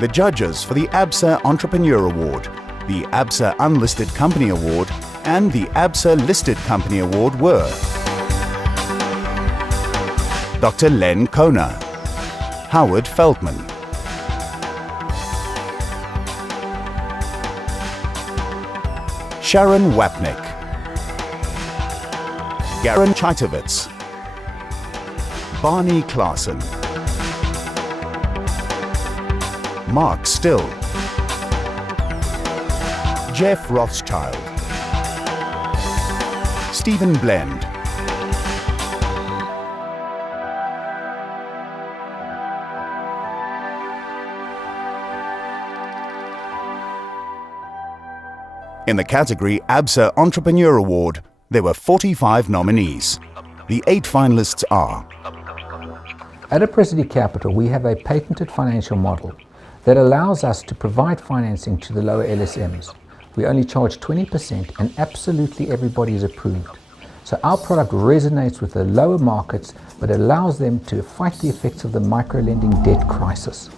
The judges for the Absa Entrepreneur Award, the Absa Unlisted Company Award, and the Absa Listed Company Award were Dr. Len Kona, Howard Feldman, Sharon Wapnick, Garen Chaitovitz, Barney Klaassen, Mark Still, Geoff Rothschild, Stephen Blend, in the category Absa Entrepreneur Award, there were 45 nominees. The 8 finalists are: At Untitled Capital, we have a patented financial model that allows us to provide financing to the lower LSMs. We only charge 20% and absolutely everybody is approved. So our product resonates with the lower markets, but allows them to fight the effects of the micro-lending debt crisis.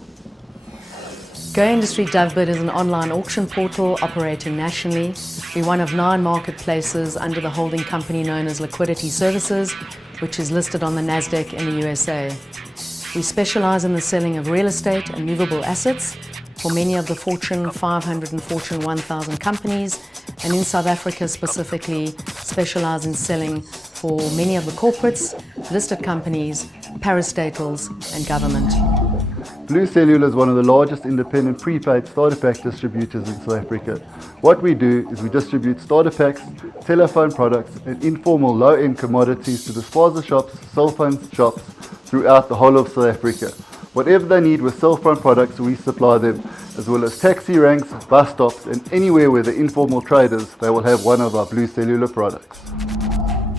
Go Industry Dovebid is an online auction portal operating nationally. We're one of 9 marketplaces under the holding company known as Liquidity Services, which is listed on the NASDAQ in the USA. We specialize in the selling of real estate and movable assets for many of the Fortune 500 and Fortune 1000 companies, and in South Africa specifically specialize in selling for many of the corporates, listed companies, parastatals and government. Blue Cellular is one of the largest independent prepaid starter pack distributors in South Africa. What we do is we distribute starter packs, telephone products and informal low-end commodities to the spaza shops, cell phone shops throughout the whole of South Africa. Whatever they need with cell phone products, we supply them, as well as taxi ranks, bus stops and anywhere where the informal traders, they will have one of our Blue Cellular products.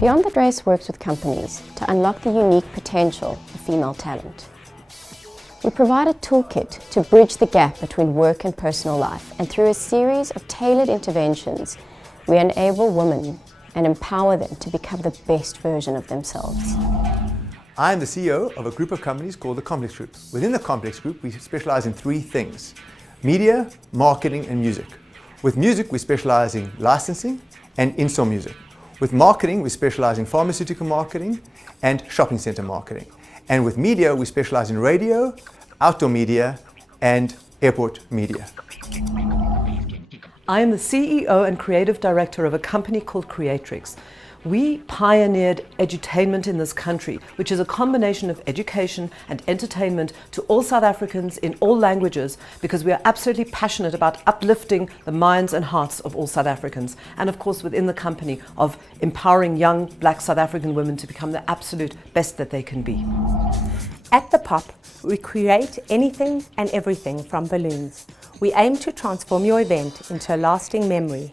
Beyond the Dress works with companies to unlock the unique potential of female talent. We provide a toolkit to bridge the gap between work and personal life, and through a series of tailored interventions, we enable women and empower them to become the best version of themselves. I am the CEO of a group of companies called the Complex Group. Within the Complex Group, we specialize in 3 things: media, marketing, and music. With music, we specialize in licensing and in-store music. With marketing, we specialize in pharmaceutical marketing and shopping center marketing. And with media, we specialize in radio, outdoor media, and airport media. I am the CEO and creative director of a company called Creatrix. We pioneered edutainment in this country, which is a combination of education and entertainment to all South Africans in all languages, because we are absolutely passionate about uplifting the minds and hearts of all South Africans, and of course within the company of empowering young Black South African women to become the absolute best that they can be. At The Pop, we create anything and everything from balloons. We aim to transform your event into a lasting memory.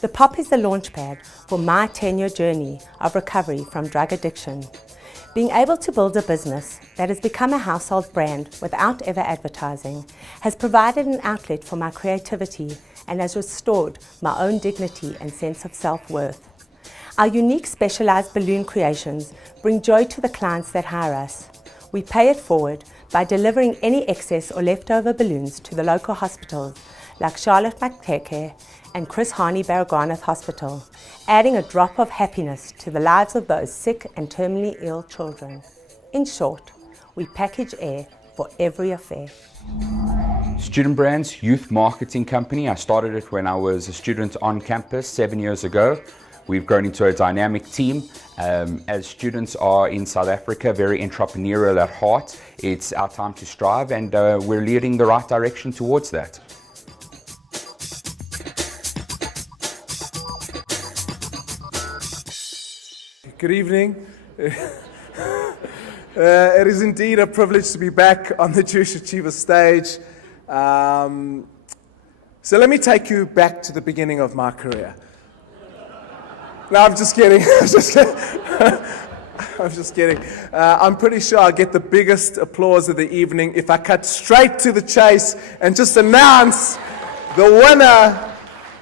The Pop is the launchpad for my 10-year journey of recovery from drug addiction. Being able to build a business that has become a household brand without ever advertising has provided an outlet for my creativity and has restored my own dignity and sense of self-worth. Our unique specialized balloon creations bring joy to the clients that hire us. We pay it forward by delivering any excess or leftover balloons to the local hospitals like Charlotte Macteke and Chris Hani Baragwanath Hospital, adding a drop of happiness to the lives of those sick and terminally ill children. In short, we package air for every affair. Student Brands Youth Marketing Company. I started it when I was a student on campus 7 years ago. We've grown into a dynamic team. As students are in South Africa, very entrepreneurial at heart. It's our time to strive, and we're leading the right direction towards that. Good evening. It is indeed a privilege to be back on the Jewish Achiever stage. So let me take you back to the beginning of my career. No, I'm just kidding. I'm just kidding. I'm pretty sure I'll get the biggest applause of the evening if I cut straight to the chase and just announce the winner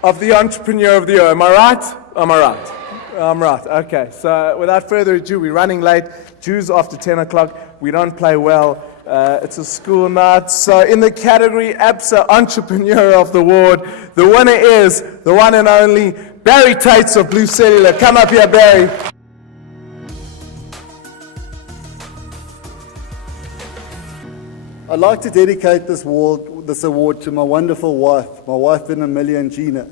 of the Entrepreneur of the Year. Am I right? Am I right? I'm right. Okay. So without further ado, we're running late. Jews after 10 o'clock. We don't play well. It's a school night. So in the category Absa Entrepreneur of the Award, the winner is the one and only Barry Taitz of Blue Cellular. Come up here, Barry. I'd like to dedicate this award to my wonderful wife in a million, Gina.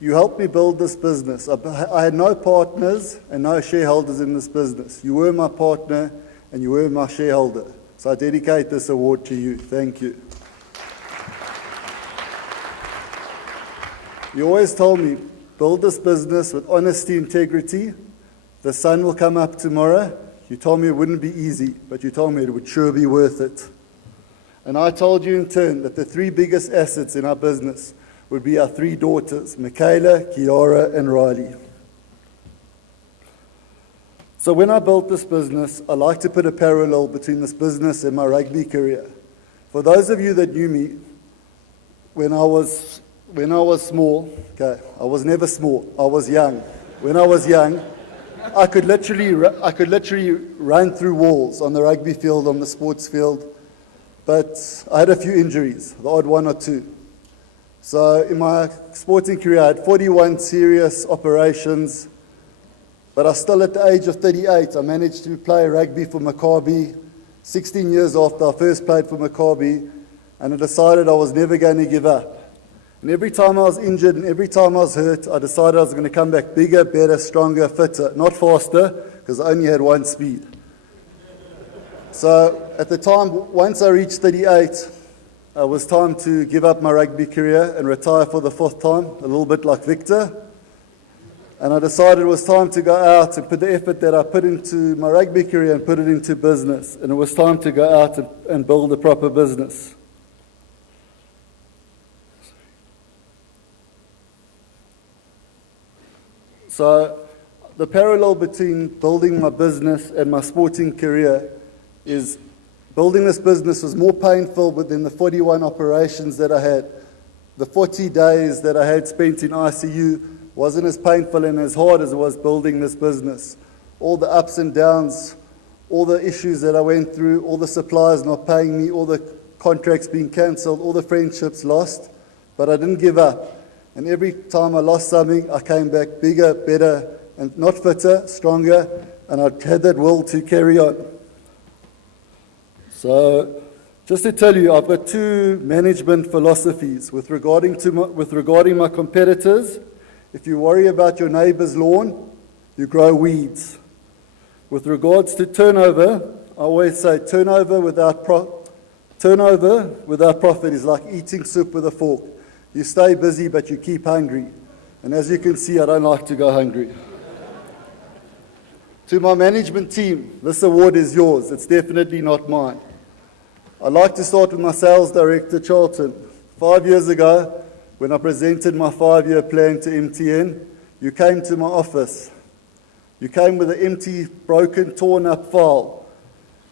You helped me build this business. I had no partners and no shareholders in this business. You were my partner and you were my shareholder. So I dedicate this award to you. Thank you. You always told me, build this business with honesty, integrity. The sun will come up tomorrow. You told me it wouldn't be easy, but you told me it would sure be worth it. And I told you in turn that the three biggest assets in our business would be our three daughters, Michaela, Kiara, and Riley. So when I built this business, I like to put a parallel between this business and my rugby career. For those of you that knew me, when I was small, okay, I was never small, I was young. When I was young, I could literally run through walls on the rugby field, on the sports field, but I had a few injuries, the odd one or two. So in my sporting career, I had 41 serious operations, but I still, at the age of 38, I managed to play rugby for Maccabi 16 years after I first played for Maccabi, and I decided I was never going to give up. And every time I was injured and every time I was hurt, I decided I was going to come back bigger, better, stronger, fitter, not faster, because I only had one speed. So at the time, once I reached 38, it was time to give up my rugby career and retire for the fourth time, a little bit like Victor. And I decided it was time to go out and put the effort that I put into my rugby career and put it into business. And it was time to go out and build a proper business. So the parallel between building my business and my sporting career is building this business was more painful than the 41 operations that I had. The 40 days that I had spent in ICU wasn't as painful and as hard as it was building this business. All the ups and downs, all the issues that I went through, all the suppliers not paying me, all the contracts being cancelled, all the friendships lost, but I didn't give up. And every time I lost something, I came back bigger, better, and not fitter, stronger, and I had that will to carry on. So, just to tell you, I've got two management philosophies with regarding my competitors. If you worry about your neighbor's lawn, you grow weeds. With regards to turnover, I always say turnover without profit is like eating soup with a fork. You stay busy, but you keep hungry. And as you can see, I don't like to go hungry. To my management team, this award is yours. It's definitely not mine. I'd like to start with my sales director, Charlton. 5 years ago, when I presented my 5-year plan to MTN, you came to my office. You came with an empty, broken, torn-up file.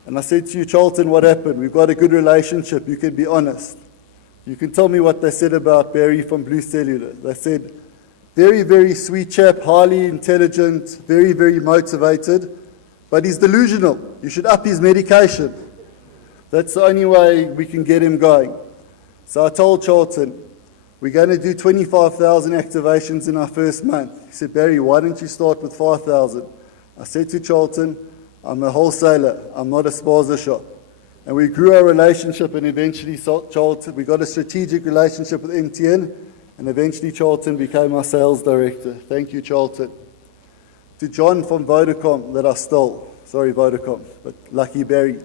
And I said to you, Charlton, what happened? We've got a good relationship. You can be honest. You can tell me what they said about Barry from Blue Cellular. They said, very, very sweet chap, highly intelligent, very, very motivated, but he's delusional. You should up his medication. That's the only way we can get him going. So I told Charlton, we're going to do 25,000 activations in our first month. He said, Barry, why don't you start with 5,000? I said to Charlton, I'm a wholesaler. I'm not a spaza shop. And we grew our relationship, and eventually Charlton, we got a strategic relationship with MTN, and eventually Charlton became our sales director. Thank you, Charlton. To John from Vodacom that I stole. Sorry, Vodacom, but lucky Barry.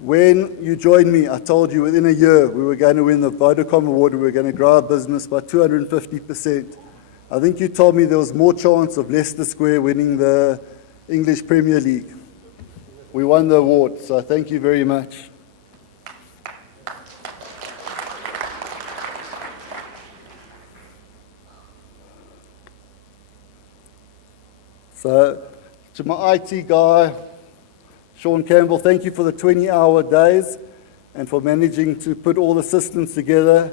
When you joined me, I told you within a year we were going to win the Vodacom award. We were going to grow our business by 250%. I think you told me there was more chance of Leicester Square winning the English Premier League. We won the award, so thank you very much. So, to my IT guy, Sean Campbell, thank you for the 20-hour days and for managing to put all the systems together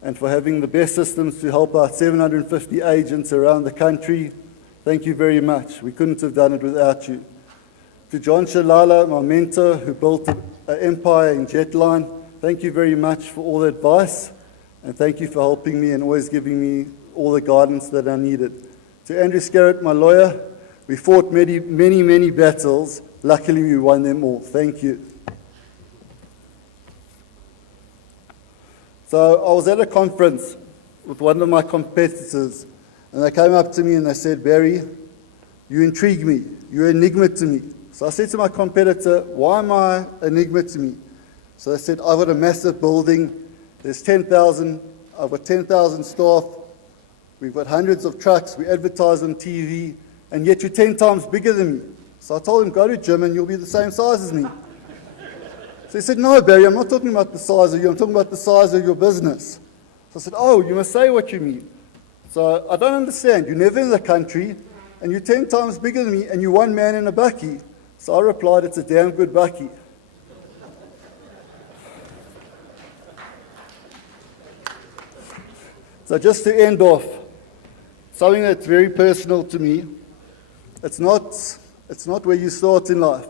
and for having the best systems to help our 750 agents around the country. Thank you very much. We couldn't have done it without you. To John Shalala, my mentor, who built Empire in Jetline, thank you very much for all the advice, and thank you for helping me and always giving me all the guidance that I needed. To Andrew Scarrett, my lawyer, we fought many, many, many battles. Luckily, we won them all. Thank you. So I was at a conference with one of my competitors, and they came up to me and they said, Barry, you intrigue me. You're an enigma to me. So I said to my competitor, why am I an enigma to me? So they said, I've got a massive building. There's 10,000. I've got 10,000 staff. We've got hundreds of trucks. We advertise on TV. And yet you're 10 times bigger than me. So I told him, go to gym and you'll be the same size as me. So he said, no, Barry, I'm not talking about the size of you. I'm talking about the size of your business. So I said, oh, you must say what you mean. So I don't understand. You're never in the country, and you're 10 times bigger than me, and you're one man in a bakkie. So I replied, it's a damn good bakkie. So just to end off, something that's very personal to me, it's not where you start in life.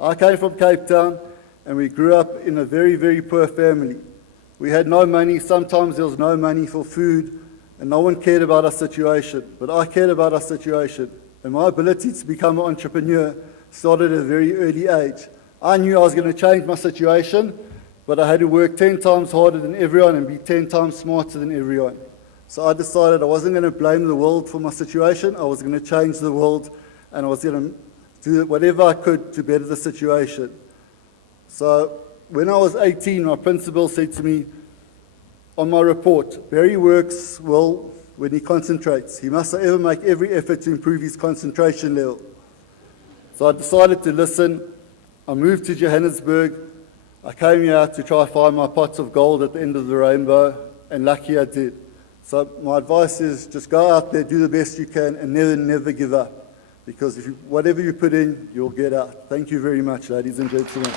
I came from Cape Town, and we grew up in a very, very poor family. We had no money. Sometimes there was no money for food, and no one cared about our situation. But I cared about our situation, and my ability to become an entrepreneur started at a very early age. I knew I was going to change my situation, but I had to work 10 times harder than everyone and be 10 times smarter than everyone. So I decided I wasn't going to blame the world for my situation. I was going to change the world, and I was going to do whatever I could to better the situation. So when I was 18, my principal said to me on my report, Barry works well when he concentrates. He must ever make every effort to improve his concentration level. So I decided to listen. I moved to Johannesburg. I came here to try to find my pots of gold at the end of the rainbow, and lucky I did. So my advice is just go out there, do the best you can, and never, never give up. Because whatever you put in, you'll get out. Thank you very much, ladies and gentlemen.